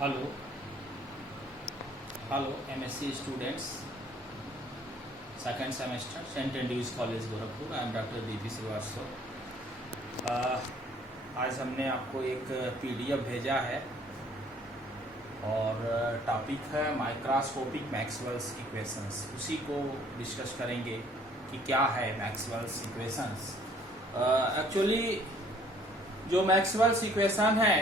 Hello hello MSc students second semester saint Andrews college Gorakhpur. I am doctor BP Srivastava. आज हमने आपको एक PDF भेजा है और टॉपिक है माइक्रोस्कोपिक मैक्सवेल्स इक्वेशंस। उसी को डिस्कस करेंगे कि क्या है मैक्सवेल्स इक्वेशंस। एक्चुअली जो मैक्सवेल्स इक्वेशन है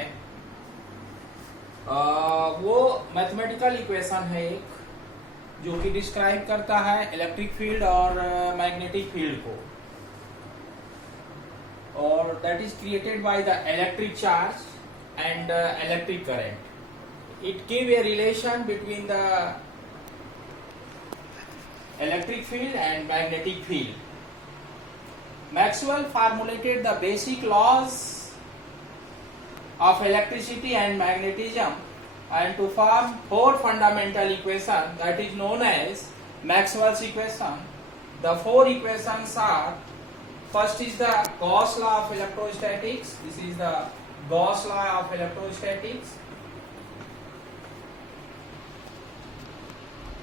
वो मैथमेटिकल इक्वेशन है एक, जो कि डिस्क्राइब करता है इलेक्ट्रिक फील्ड और मैग्नेटिक फील्ड को, और that is created by the electric charge and electric current. It give a relation between the electric field and magnetic field. Maxwell formulated the basic laws of electricity and magnetism and to form four fundamental equations that is known as Maxwell's equation. The four equations are: first is the Gauss law of electrostatics. This is the Gauss law of electrostatics.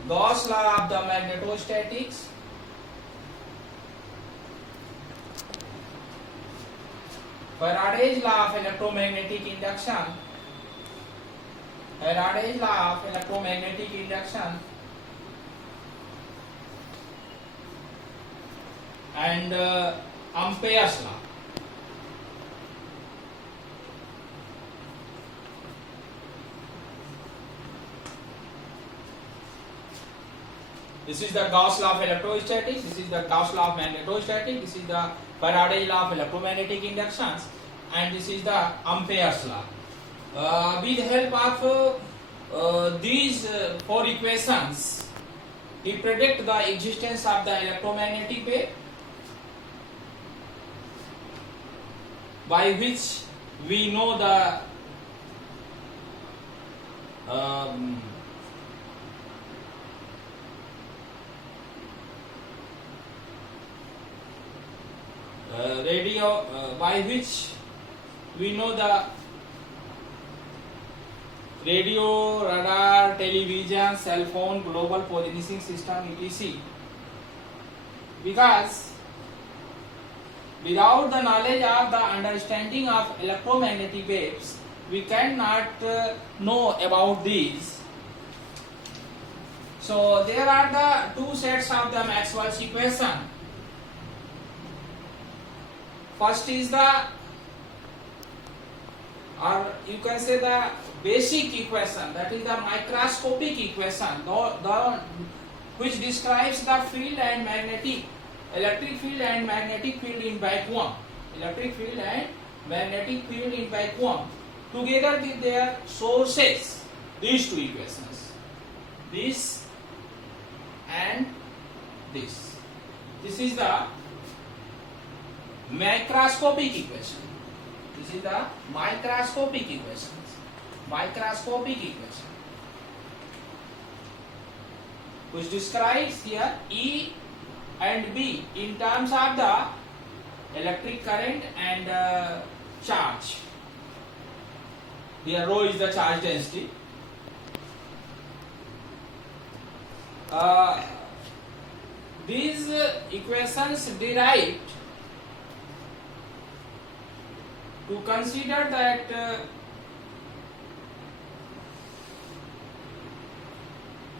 Gauss law of the magnetostatics. Faraday's law of electromagnetic induction. Faraday's law of electromagnetic induction. And Ampere's law. This is the Gauss law of electrostatics. This is the Gauss law of magnetostatics. This is the Faraday law of electromagnetic inductions, and this is the Ampere's law. With the help of these four equations, we predict the existence of the electromagnetic wave, by which we know the radio, by which we know the radio, radar, television, cell phone, global positioning system, etc. Because without the knowledge of the understanding of electromagnetic waves, we cannot know about these. So there are the two sets of the Maxwell's equation. First is the, or you can say the basic equation, that is the microscopic equation, which describes the field and magnetic, electric field and magnetic field in vacuum, electric field and magnetic field in vacuum, together with their sources. These two equations, this and this. This is the microscopic equation. This is the microscopic equation. Microscopic equation, which describes here E and B in terms of the electric current and charge. Here rho is the charge density. These equations derived to consider that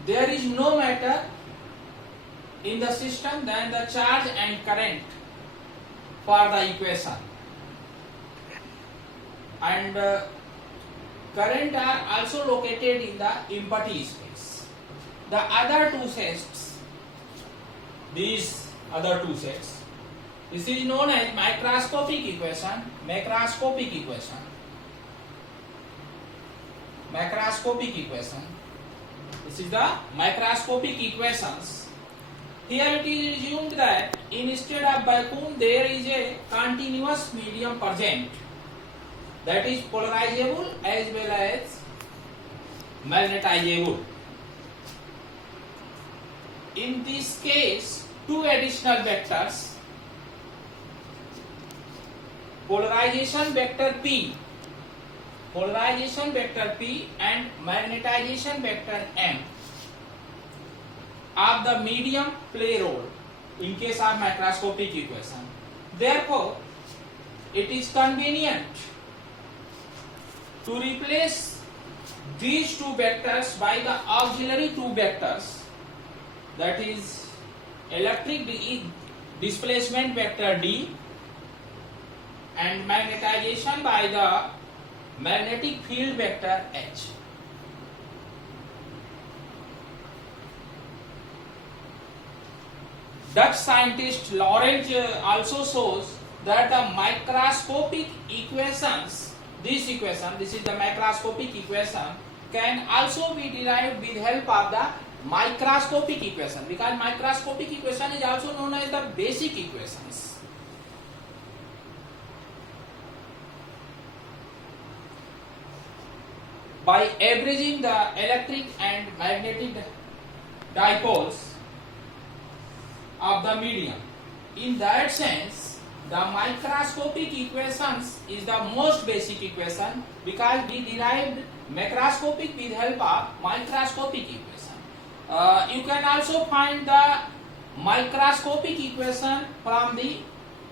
there is no matter in the system than the charge and current for the equation, and current are also located in the empty space. The other two sets, these other two sets, this is known as microscopic equation. Macroscopic equation. Macroscopic equation. This is the microscopic equations. Here it is assumed that instead of vacuum there is a continuous medium present, that is polarizable as well as magnetizable. In this case, two additional vectors, polarization vector P polarization vector P and magnetization vector M of the medium play role in case of macroscopic equation. Therefore, it is convenient to replace these two vectors by the auxiliary two vectors, that is electric displacement vector D and magnetization by the magnetic field vector H. Dutch scientist Laurent also shows that the microscopic equations, this is the microscopic equation, can also be derived with help of the microscopic equation, because microscopic equation is also known as the basic equations. By averaging the electric and magnetic dipoles of the medium, in that sense, the microscopic equations is the most basic equation, because we derived macroscopic with help of microscopic equation. You can also find the microscopic equation from the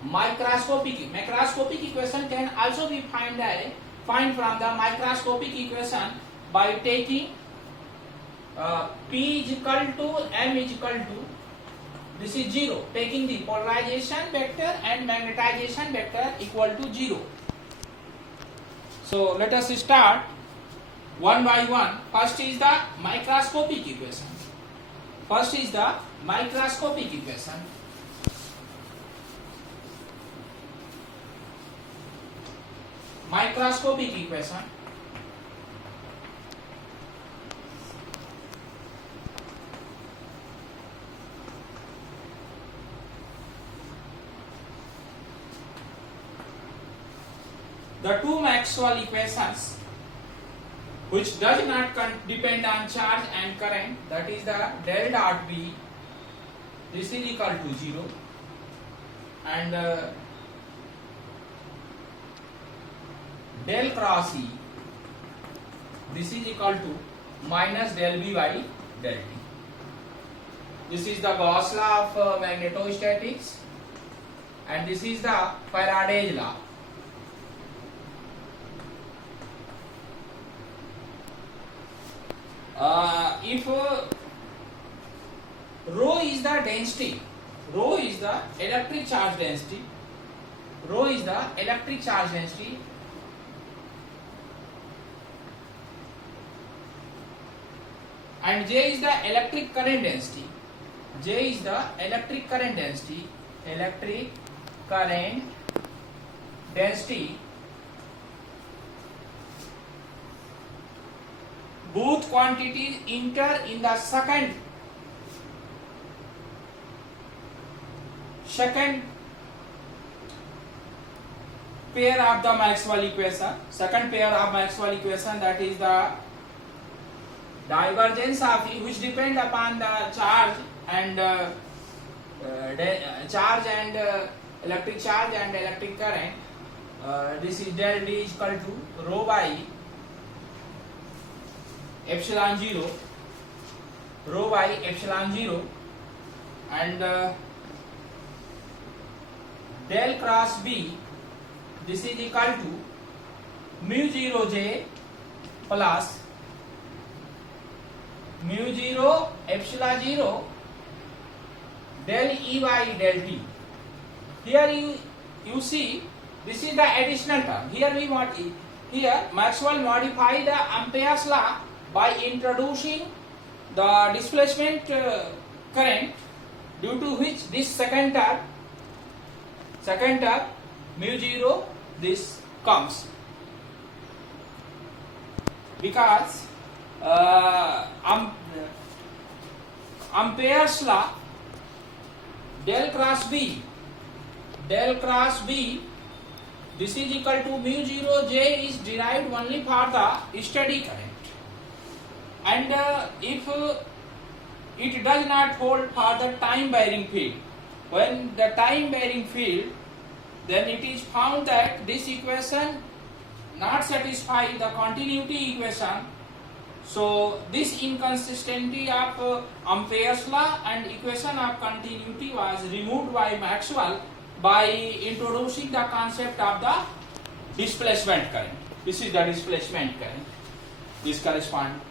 microscopic. Macroscopic equation can also be find from the microscopic equation by taking P is equal to M is equal to, this is 0, taking the polarization vector and magnetization vector equal to 0. So let us start one by one. First is the microscopic equation. Microscopic equation. The two Maxwell equations which does not depend on charge and current, that is the del dot B, this is equal to 0, and del cross E, this is equal to minus del B by del T. This is the Gauss law of magnetostatics, and this is the Faraday's law. If rho is the density, rho is the electric charge density, and J is the electric current density, both quantities enter in the second pair of the Maxwell equation. That is the divergence of E, which depend upon the charge and electric charge and electric current. This is del D is equal to rho by epsilon 0, and del cross B, this is equal to mu 0 J plus mu 0 epsilon 0 del E by del T. Here you see, this is the additional term. Here Maxwell modified the Ampere's law by introducing the displacement current, due to which this second term mu 0 this comes, because Ampere's law del cross B, this is equal to mu 0 J is derived only for the steady current, and if it does not hold for the time varying field. When the time varying field, then it is found that this equation not satisfy the continuity equation. So this inconsistency of Ampere's law and equation of continuity was removed by Maxwell by introducing the concept of the displacement current. This is the displacement current. This corresponds.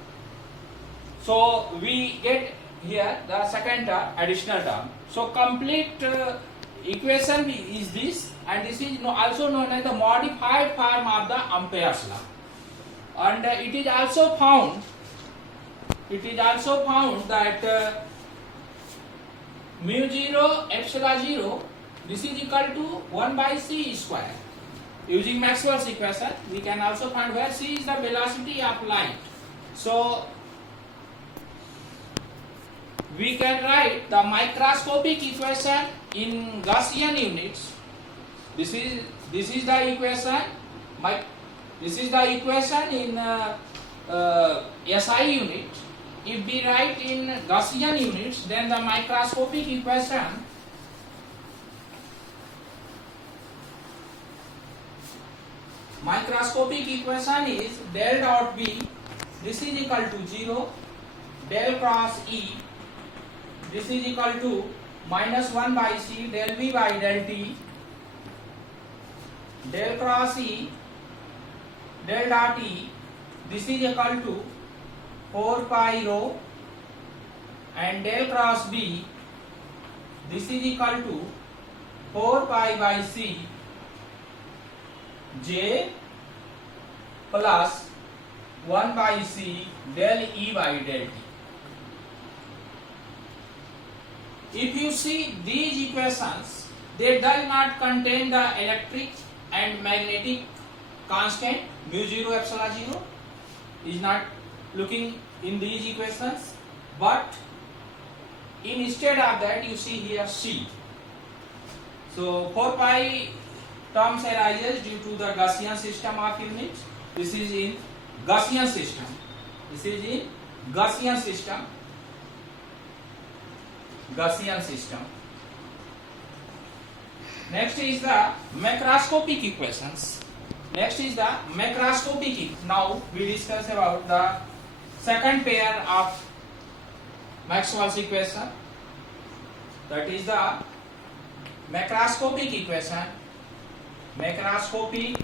So we get here the second term, additional term. So complete equation is this, and this is also known as the modified form of the Ampere's law. And it is also found that mu 0 epsilon 0, this is equal to 1 by c square. Using Maxwell's equation, we can also find where c is the velocity of light. So we can write the microscopic equation in Gaussian units. This is the equation. This is the equation in SI unit. If we write in Gaussian units, then the microscopic equation is del dot B. This is equal to 0. Del cross E. This is equal to minus 1 by C del V by del T. Del cross E del dot E, this is equal to 4 pi rho, and del cross B, this is equal to 4 pi by C J plus 1 by C del E by del T. If you see these equations, they do not contain the electric and magnetic constant. Mu 0 epsilon 0 is not looking in these equations, but instead of that you see here C. So 4 pi terms arises due to the Gaussian system of units. This is in Gaussian system. Gaussian system. Next is the macroscopic equations. Now we discuss about the second pair of Maxwell's equation. That is the macroscopic equation. Macroscopic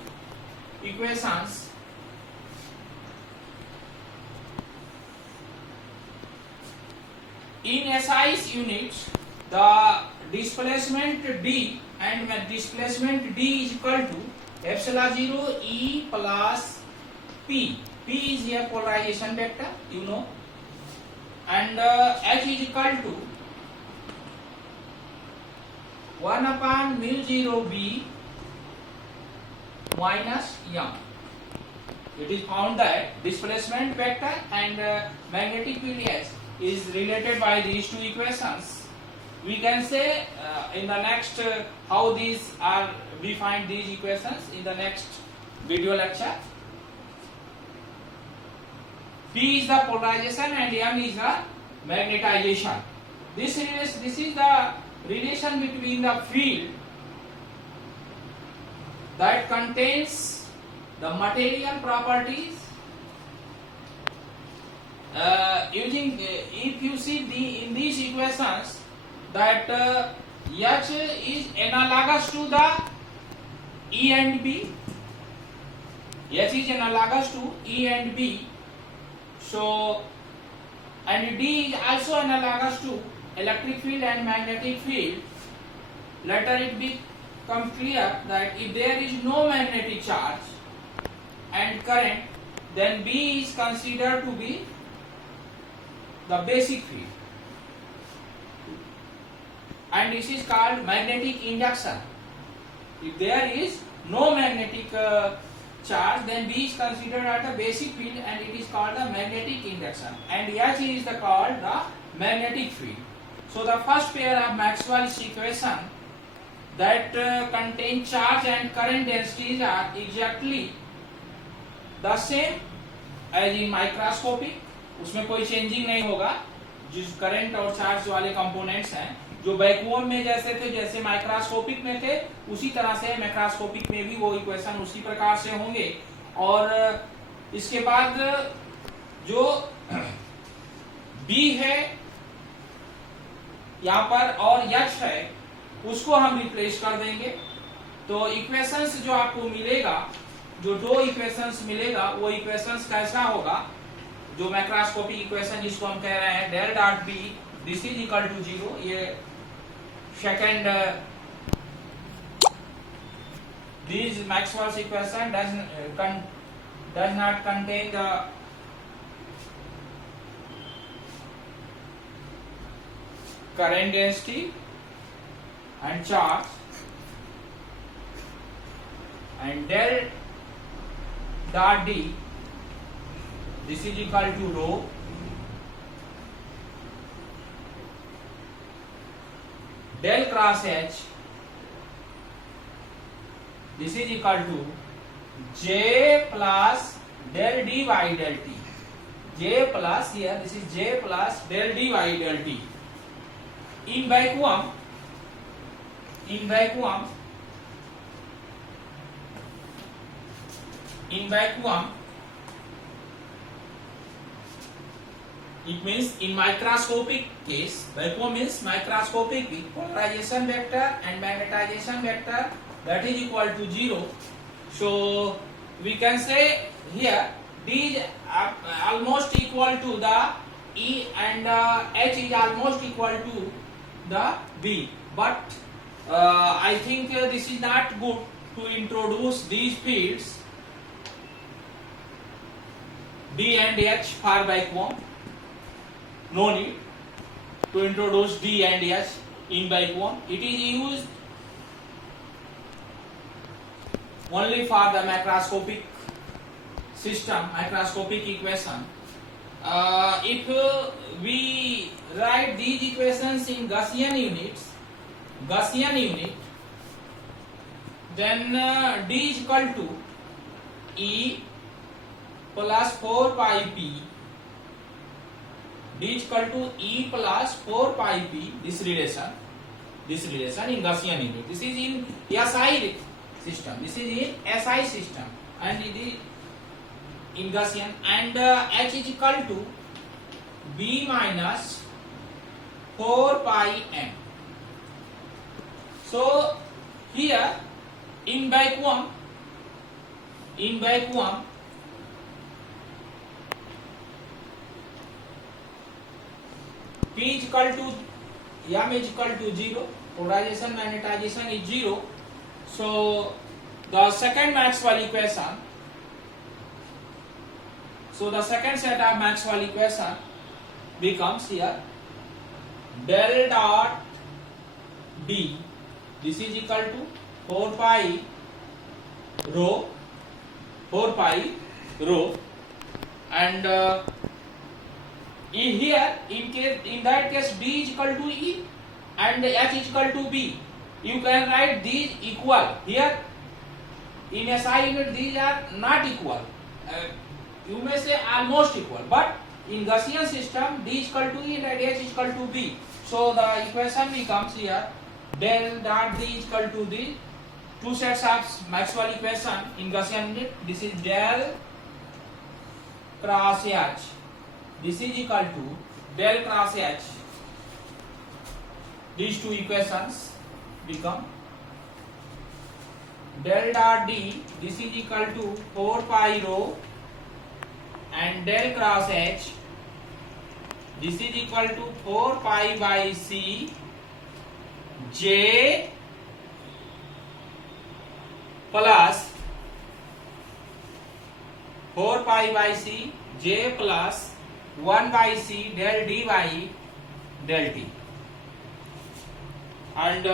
equations. In SI's units, the displacement D and displacement D is equal to epsilon 0 E plus P. P is here polarization vector, you know, and H is equal to 1 upon mu 0 B minus M. It is found that displacement vector and magnetic field S is related by these two equations. We can say in the next how these are, we find these equations in the next video lecture. P is the polarization and M is the magnetization. This is the relation between the field that contains the material properties. If you see in these equations that H is analogous to the E and B. H is analogous to E and B. So, and D is also analogous to electric field and magnetic field. Later it becomes clear that if there is no magnetic charge and current, then B is considered to be the basic field, and this is called magnetic induction. If there is no magnetic charge, then B is considered as the basic field and it is called the magnetic induction, and H is called the magnetic field. So the first pair of Maxwell's equation that contain charge and current densities are exactly the same as in microscopic. उसमें कोई changing नहीं होगा. जिस current और charge वाले components हैं जो vacuum में जैसे थे, जैसे माइक्रोस्कोपिक में थे, उसी तरह से मैक्रोस्कोपिक में भी वो इक्वेशन उसी प्रकार से होंगे. और इसके बाद जो B है यहाँ पर और H है उसको हम रिप्लेस कर देंगे। तो इक्वेशंस जो आपको मिलेगा, जो दो इक्वेशंस मिलेगा, वो इक्वेशंस कैसा होगा, जो मैक्रोस्कोपिक इक्वेशन जिसको हम कह रहे हैं del dot B this is equal to 0, ये second this Maxwell's equation does not contain the current density and charge, and del dot d this is equal to rho del cross H this is equal to J plus del d by del t. J plus, here this is J plus del d by del t. In vacuum it means in microscopic case, vacuum means microscopic with polarization vector and magnetization vector that is equal to 0. So we can say here D is almost equal to the E and H is almost equal to the B, but I think this is not good to introduce these fields D and H for vacuum. No need to introduce D and H in vacuum. It is used only for the macroscopic system, macroscopic equation. If we write these equations in Gaussian unit, then D is equal to E plus 4 pi P. D is equal to E plus 4 pi P. This relation in Gaussian unit. This is in SI system. This is in SI system, and it is in Gaussian. And H is equal to B minus 4 pi M. So here in vacuum P is equal to M is equal to 0. Polarization, magnetization is 0. So the second Maxwell equation, so the second set of Maxwell equation becomes here del dot D this is equal to 4 pi rho and here in that case D is equal to E and H is equal to B. You can write these equal. Here in SI unit these are not equal. You may say almost equal, but in Gaussian system D is equal to E and H is equal to B. So the equation becomes here del dot D is equal to the two sets of Maxwell equation in Gaussian unit. This is del cross H. This is equal to del cross H. These two equations become del dot D this is equal to 4 pi rho and del cross H this is equal to 4 pi by C J plus 4 pi by C J plus 1 by C del D by del T. And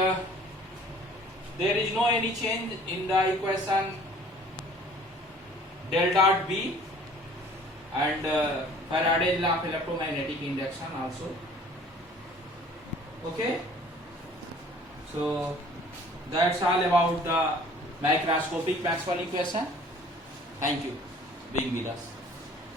there is no any change in the equation del dot B and Faraday's law of electromagnetic induction also. Okay, so that's all about the microscopic Maxwell equation. Thank you being with us.